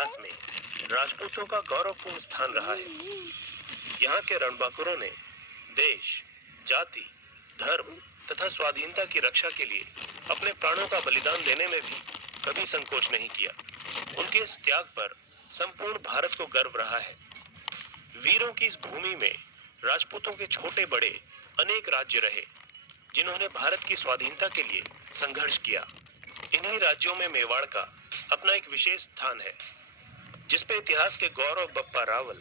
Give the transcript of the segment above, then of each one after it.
इतिहास में राजपूतों का गौरवपूर्ण स्थान रहा है। यहाँ के रणबांकुरों ने देश, जाति, धर्म तथा स्वाधीनता की रक्षा के लिए अपने प्राणों का बलिदान देने में भी कभी संकोच नहीं किया। उनके इस त्याग पर संपूर्ण भारत को गर्व रहा है। वीरों की इस भूमि में राजपूतों के छोटे बड़े अनेक राज्य रहे, जिन्होंने भारत की स्वाधीनता के लिए संघर्ष किया। इन्हीं राज्यों में मेवाड़ का अपना एक विशेष स्थान है, जिसपे इतिहास के गौरव बप्पा रावल,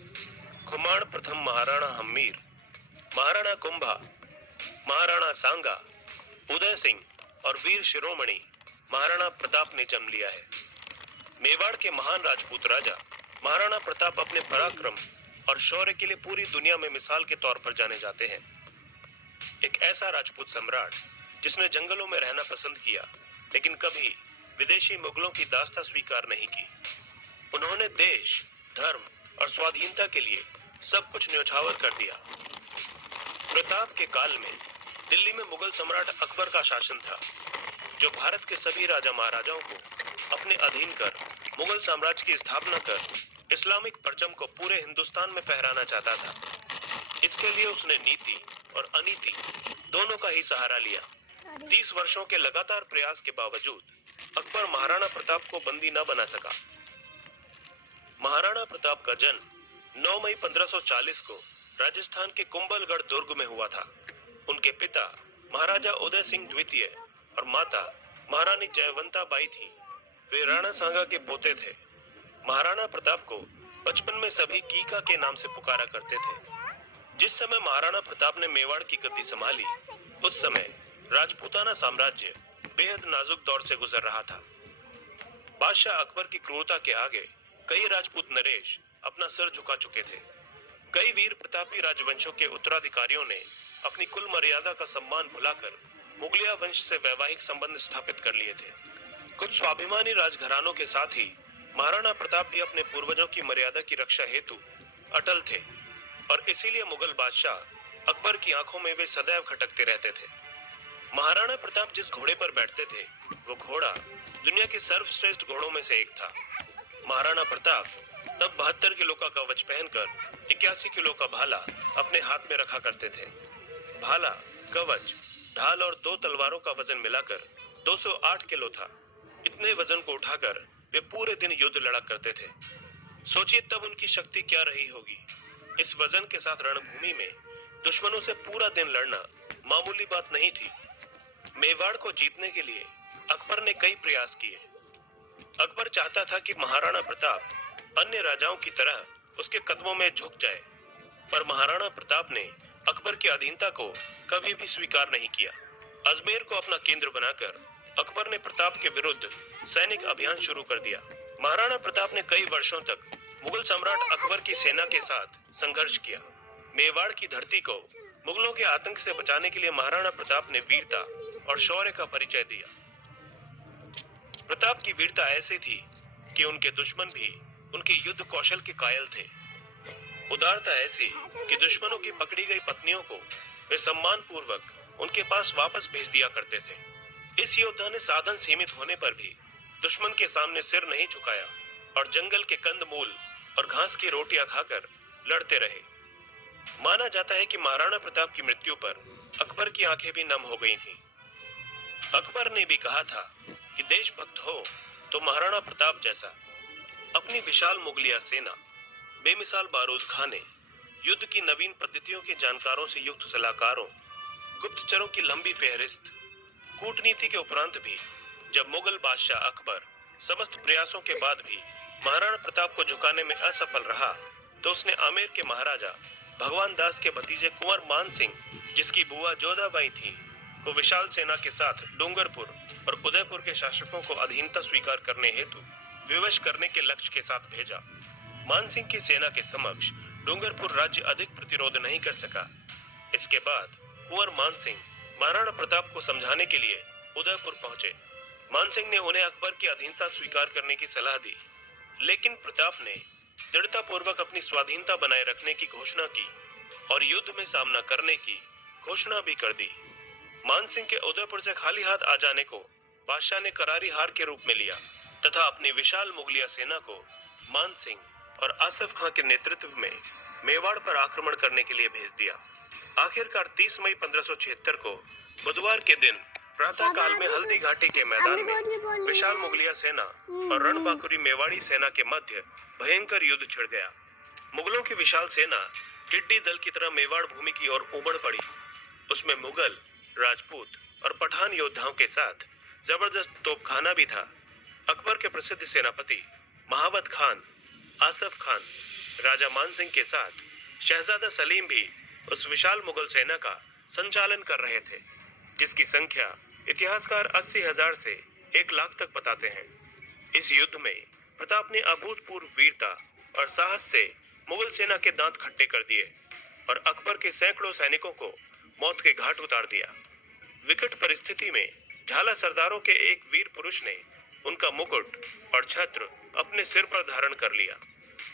खुमाण प्रथम महाराणा हम्मीर, महाराणा कुंभा, महाराणा सांगा, उदय सिंह और वीर शिरोमणि महाराणा प्रताप ने जन्म लिया है। मेवाड़ के महान राजपूत राजा महाराणा प्रताप अपने पराक्रम और शौर्य के लिए पूरी दुनिया में मिसाल के तौर पर जाने जाते हैं। एक ऐसा राजपूत सम्राट जिसने जंगलों में रहना पसंद किया, लेकिन कभी विदेशी मुगलों की दास्ता स्वीकार नहीं की। उन्होंने देश, धर्म और स्वाधीनता के लिए सब कुछ न्यौछावर कर दिया। प्रताप के काल में दिल्ली में मुगल सम्राट अकबर का शासन था, जो भारत के सभी राजा महाराजाओं को अपने अधीन कर मुगल साम्राज्य की स्थापना कर इस्लामिक परचम को पूरे हिंदुस्तान में फहराना चाहता था। इसके लिए उसने नीति और अनीति दोनों का ही सहारा लिया। 30 वर्षों के लगातार प्रयास के बावजूद अकबर महाराणा प्रताप को बंदी न बना सका। महाराणा प्रताप का जन्म 9 मई 1540 को राजस्थान के कुंभलगढ़ दुर्ग में हुआ था। उनके पिता महाराजा उदय सिंह द्वितीय और माता महारानी जयवंता बाई थी। वे राणा सांगा के पोते थे। महाराणा प्रताप को बचपन में सभी कीका के नाम से पुकारा करते थे। जिस समय महाराणा प्रताप ने मेवाड़ की गद्दी संभाली, उस समय राजपूताना साम्राज्य बेहद नाजुक दौर से गुजर रहा था। बादशाह अकबर की क्रूरता के आगे कई राजपूत नरेश अपना सिर झुका चुके थे। कई वीर प्रतापी राजवंशों के उत्तराधिकारियों ने अपनी कुल मर्यादा का सम्मान भुलाकर मुगलिया वंश से वैवाहिक संबंध स्थापित कर लिए थे। कुछ स्वाभिमानी राजघरानों के साथ ही महाराणा प्रताप भी अपने पूर्वजों की मर्यादा की रक्षा हेतु अटल थे, और इसीलिए मुगल बादशाह अकबर की आंखों में वे सदैव खटकते रहते थे। महाराणा प्रताप जिस घोड़े पर बैठते थे, वो घोड़ा दुनिया के सर्वश्रेष्ठ घोड़ों में से एक था। महाराणा प्रताप तब 72 किलो का कवच पहनकर 81 किलो का भाला अपने हाथ में रखा करते थे। भाला, कवच, ढाल और 2 तलवारों का वजन मिलाकर 208 किलो था। इतने वजन को उठाकर वे पूरे दिन युद्ध लड़ा करते थे। सोचिए तब उनकी शक्ति क्या रही होगी। इस वजन के साथ रणभूमि में दुश्मनों से पूरा दिन लड़ना मामूली बात नहीं थी। मेवाड़ को जीतने के लिए अकबर ने कई प्रयास किए। अकबर चाहता था कि महाराणा प्रताप अन्य राजाओं की तरह उसके कदमों में झुक जाए, पर महाराणा प्रताप ने अकबर की अधीनता को कभी भी स्वीकार नहीं किया। अजमेर को अपना केंद्र बनाकर अकबर ने प्रताप के विरुद्ध सैनिक अभियान शुरू कर दिया। महाराणा प्रताप ने कई वर्षों तक मुगल सम्राट अकबर की सेना के साथ संघर्ष किया। मेवाड़ की धरती को मुगलों के आतंक से बचाने के लिए महाराणा प्रताप ने वीरता और शौर्य का परिचय दिया। प्रताप की वीरता ऐसी थी कि उनके दुश्मन भी उनके युद्ध कौशल के कायल थे। उदारता ऐसी कि दुश्मनों की पकड़ी गई पत्नियों को वे सम्मान पूर्वक उनके पास वापस भेज दिया करते थे। इस योद्धा ने साधन सीमित होने पर भी दुश्मन के सामने सिर नहीं झुकाया और जंगल के कंदमूल और घास की रोटियां खाकर लड़ते रहे। माना जाता है कि महाराणा प्रताप की मृत्यु पर अकबर की आंखें भी नम हो गई थीं। अकबर ने भी कहा था कि देशभक्त हो तो महाराणा प्रताप जैसा। अपनी विशाल मुगलिया सेना, बेमिसाल बारूद खाने, युद्ध की नवीन पद्धतियों के जानकारों से युक्त सलाहकारों, गुप्तचरों की लंबी फेहरिस्त, कूटनीति के उपरांत भी जब मुगल बादशाह अकबर समस्त प्रयासों के बाद भी महाराणा प्रताप को झुकाने में असफल रहा, तो उसने आमेर के महाराजा भगवान दास के भतीजे कुंवर मान सिंह, जिसकी बुआ जोधाबाई थी, को विशाल सेना के साथ डूंगरपुर और उदयपुर के शासकों को अधीनता स्वीकार करने हेतु विवश करने के लक्ष्य के साथ भेजा। मान सिंह की सेना के समक्ष डूंगरपुर राज्य अधिक प्रतिरोध नहीं कर सका। इसके बाद कुंवर मान सिंह महाराणा प्रताप को समझाने के लिए उदयपुर पहुंचे। मान सिंह ने उन्हें अकबर की अधीनता स्वीकार करने की सलाह दी, लेकिन प्रताप ने दृढ़ता पूर्वक अपनी स्वाधीनता बनाए रखने की घोषणा की और युद्ध में सामना करने की घोषणा भी कर दी। मान सिंह के उदयपुर से खाली हाथ आ जाने को बादशाह ने करारी हार के रूप में लिया तथा अपनी विशाल मुगलिया सेना को मान सिंह और आसिफ खां के नेतृत्व में मेवाड़ पर आक्रमण करने के लिए भेज दिया। आखिरकार 30 मई 1576 को बुधवार के दिन प्रातः काल में हल्दी घाटी के मैदान में विशाल मुगलिया सेना और रणबांकुरी मेवाड़ी सेना के मध्य भयंकर युद्ध छिड़ गया। मुगलों की विशाल सेना टिड्डी दल की तरह मेवाड़ भूमि की ओर उमड़ पड़ी। उसमें मुगल, राजपूत और पठान योद्धाओं के साथ जबरदस्त तोपखाना भी था। अकबर के प्रसिद्ध सेनापति महाबत खान, आसफ खान, राजा मान सिंह के साथ शहजादा सलीम भी उस विशाल मुगल सेना का संचालन कर रहे थे, जिसकी संख्या इतिहासकार 80,000 से 1 लाख तक बताते हैं। इस युद्ध में प्रताप ने अभूतपूर्व वीरता और साहस से मुगल सेना के दांत खट्टे कर दिए और अकबर के सैकड़ों सैनिकों को मौत के घाट उतार दिया। विकट परिस्थिति में झाला सरदारों के एक वीर पुरुष ने उनका मुकुट और छत्र अपने सिर पर धारण कर लिया।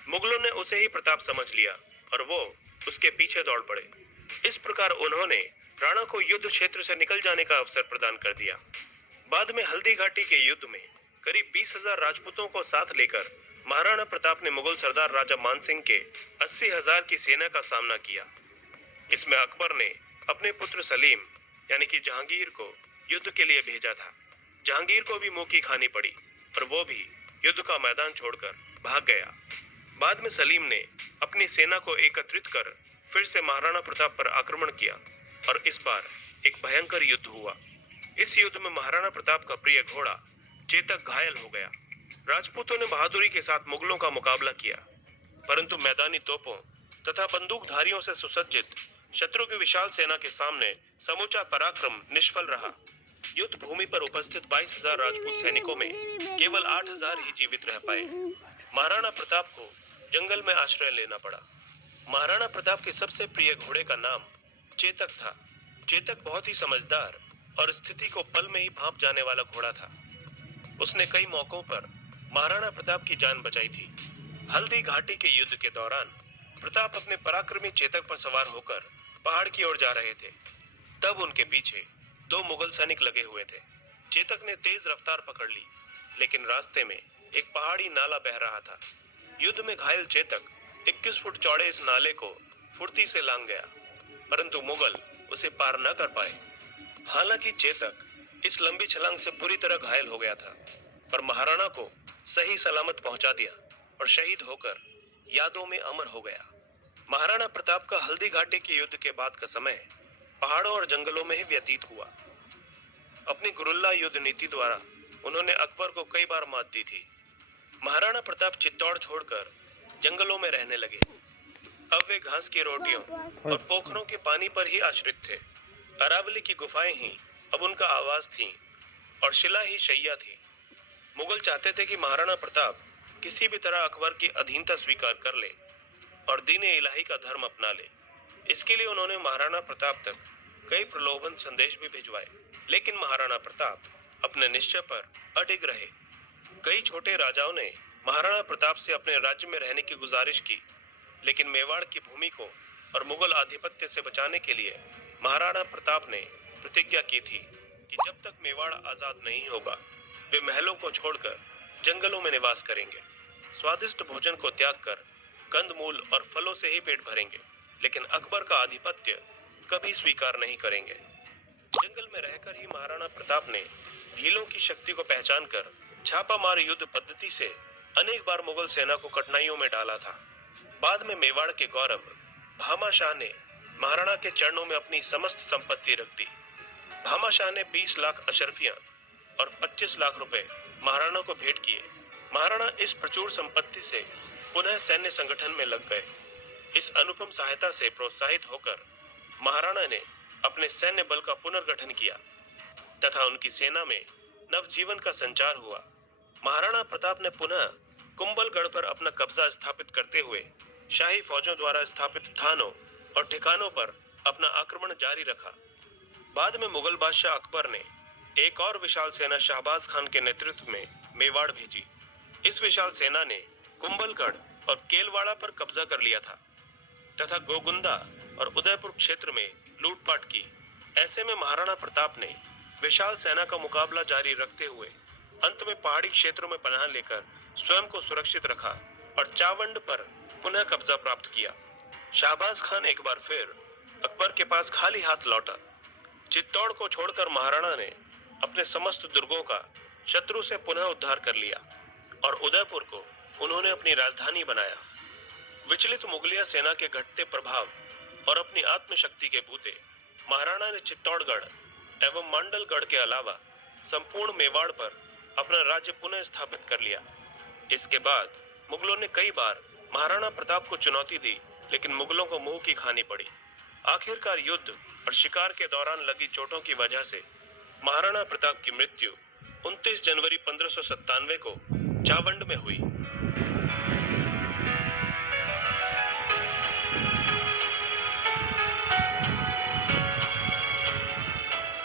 मुगलों ने उसे ही प्रताप समझ लिया और वो उसके पीछे दौड़ पड़े। इस प्रकार उन्होंने राणा को युद्ध क्षेत्र से निकल जाने का अवसर प्रदान कर दिया। बाद में हल्दी घाटी के युद्ध में करीब 20,000 राजपूतों को साथ लेकर महाराणा प्रताप ने मुगल सरदार राजा मान सिंह के 80,000 की सेना का सामना किया। इसमें अकबर ने अपने पुत्र सलीम यानी कि जहांगीर को युद्ध के लिए भेजा था। जहांगीर को भी मुंह की खानी पड़ी और वो भी युद्ध का मैदान छोड़कर भाग गया। बाद में सलीम ने अपनी सेना को एकत्रित कर फिर से महाराणा प्रताप पर आक्रमण किया और इस बार एक भयंकर युद्ध हुआ। इस युद्ध में महाराणा प्रताप का प्रिय घोड़ा चेतक घायल हो गया। राजपूतों ने बहादुरी के साथ मुगलों का मुकाबला किया, परंतु मैदानी तोपों तथा बंदूकधारियों से सुसज्जित शत्रु की विशाल सेना के सामने समूचा पराक्रम निष्फल रहा। युद्ध भूमि पर उपस्थित 22,000 राजपूत सैनिकों में केवल 8,000 ही जीवित रह पाए। महाराणा प्रताप को जंगल में आश्रय लेना पड़ा। महाराणा प्रताप के सबसे प्रिय घोड़े का नाम चेतक था। चेतक बहुत ही समझदार और स्थिति को पल में ही भांप जाने वाला घोड़ा था। उसने कई मौकों पर महाराणा प्रताप की जान बचाई थी। हल्दी घाटी के युद्ध के दौरान प्रताप अपने पराक्रमी चेतक पर सवार होकर पहाड़ की ओर जा रहे थे। तब उनके पीछे 2 मुगल सैनिक लगे हुए थे। चेतक ने तेज रफ्तार पकड़ ली, लेकिन रास्ते में एक पहाड़ी नाला बह रहा था। युद्ध में घायल चेतक 21 फुट चौड़े इस नाले को फुर्ती से लांग गया, परंतु मुगल उसे पार न कर पाए। हालांकि चेतक इस लंबी छलांग से पूरी तरह घायल हो गया था, पर महाराणा को सही सलामत पहुंचा दिया और शहीद होकर यादों में अमर हो गया। महाराणा प्रताप का हल्दी घाटी के युद्ध के बाद का समय पहाड़ों और जंगलों में ही व्यतीत हुआ। अपनी गुरिल्ला युद्ध नीति द्वारा उन्होंने अकबर को कई बार मात दी थी। महाराणा प्रताप चित्तौड़ छोड़कर जंगलों में रहने लगे। अब वे घास की रोटियों और पोखरों के पानी पर ही आश्रित थे। अरावली की गुफाएं ही अब उनका आवास थीं और शिला ही शैया थी। मुगल चाहते थे कि महाराणा प्रताप किसी भी तरह अकबर की अधीनता स्वीकार कर ले और दीन-ए इलाही का धर्म अपना ले। इसके लिए उन्होंने महाराणा प्रताप तक कई प्रलोभन संदेश भी भिजवाए, लेकिन महाराणा प्रताप अपने निश्चय पर अडिग रहे। कई छोटे राजाओं ने महाराणा प्रताप से अपने राज्य में रहने की गुजारिश की, लेकिन मेवाड़ की भूमि को और मुगल आधिपत्य से बचाने के लिए महाराणा प्रताप ने प्रतिज्ञा की थी कि जब तक मेवाड़ आजाद नहीं होगा वे महलों को छोड़कर जंगलों में निवास करेंगे। स्वादिष्ट भोजन को त्याग कर कंदमूल और फलों से ही पेट भरेंगे, लेकिन अकबर का आधिपत्य कभी स्वीकार नहीं करेंगे। जंगल में रहकर ही महाराणा प्रताप ने भीलों की शक्ति को पहचान कर छापामार युद्ध पद्धति से अनेक बार मुगल सेना को कठिनाइयों में डाला था। बाद में मेवाड़ के गौरव भामा शाह ने महाराणा के चरणों में अपनी समस्त संपत्ति रख दी। भामा शाह ने 20 लाख अशरफियां और 25 लाख रुपए महाराणा को भेंट किए। महाराणा इस प्रचुर संपत्ति से पुनः सैन्य संगठन में लग गए। इस अनुपम सहायता से प्रोत्साहित होकर महाराणा ने अपने सैन्य बल का पुनर्गठन किया तथा उनकी सेना में नवजीवन का संचार हुआ। महाराणा प्रताप ने पुनः कुंभलगढ़ पर अपना कब्जा स्थापित करते हुए शाही फौजों द्वारा स्थापित थानों और ठिकानों पर अपना आक्रमण जारी रखा। बाद में मुगल बादशाह अकबर ने एक और विशाल सेना शाहबाज खान के नेतृत्व में मेवाड़ भेजी। इस विशाल सेना ने कुंभलगढ़ और केलवाड़ा पर कब्जा कर लिया था तथा गोगुंदा और उदयपुर क्षेत्र में लूटपाट की। ऐसे में महाराणा प्रताप ने विशाल सेना का मुकाबला जारी रखते हुए अंत में पहाड़ी क्षेत्रों में पनाह लेकर स्वयं को सुरक्षित रखा और चावंड पर पुनः कब्जा प्राप्त किया। शाहबाज खान एक बार फिर अकबर के पास खाली हाथ लौटा। चित्तौड़ को छोड़कर महाराणा ने अपने समस्त दुर्गों का शत्रु से पुनः उद्धार कर लिया और उदयपुर को उन्होंने अपनी राजधानी बनाया। विचलित मुगलिया सेना के घटते प्रभाव और अपनी आत्मशक्ति के बूते महाराणा ने चित्तौड़गढ़ एवं मांडलगढ़ के अलावा संपूर्ण मेवाड़ पर अपना राज्य पुनः स्थापित कर लिया। इसके बाद मुगलों ने कई बार महाराणा प्रताप को चुनौती दी, लेकिन मुगलों को मुंह की खानी पड़ी। आखिरकार युद्ध और शिकार के दौरान लगी चोटों की वजह से महाराणा प्रताप की मृत्यु 29 जनवरी 1597 को चावंड में हुई।